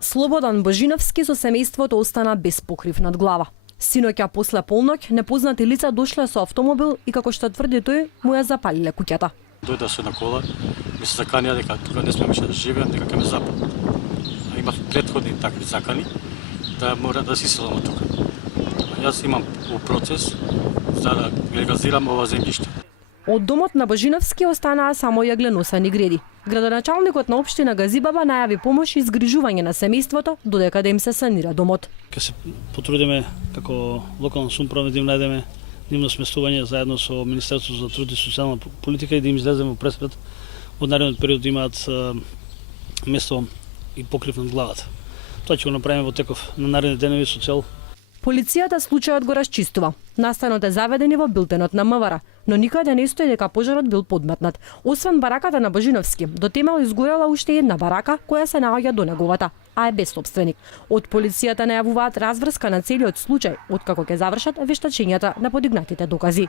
Слободан Божиновски со семејството остана без покрив над глава. Синоќа после полноќ непознати лица дошле со автомобил и како што тврди тој, му ја запалиле куќата. Дојде со една кола, ми се заканија дека тука не смееше да живеам, дека ќе ме запали. А имав претходни такви закани да мора да се иселам од тука. Јас имам процес за да легализирам ова земјиште. Од домот на Божиновски останаа само јагленосани греди. Градоначалникот на општина Газибаба најави помош и згрижување на семејството додека да им се санира домот. Ке се потрудиме како локална самоуправа да им најдеме нивно сместување заедно со Министерството за труд и социјална политика и да им излеземе во пресвет од наредниот период да имаат место и покрив над главата. Тоа ќе го направиме во теков на наредни денови со цел. Полицијата случајот го расчистува. Настанот е заведен и во билтенот на МВР, но никаде не стои дека пожарот бил подметнат. Освен бараката на Божиновски, до темел изгорела уште една барака која се наоѓа до неговата, а е без собственик. Од полицијата најавуваат разврска на целиот случај, откако ќе завршат вештачењата на подигнатите докази.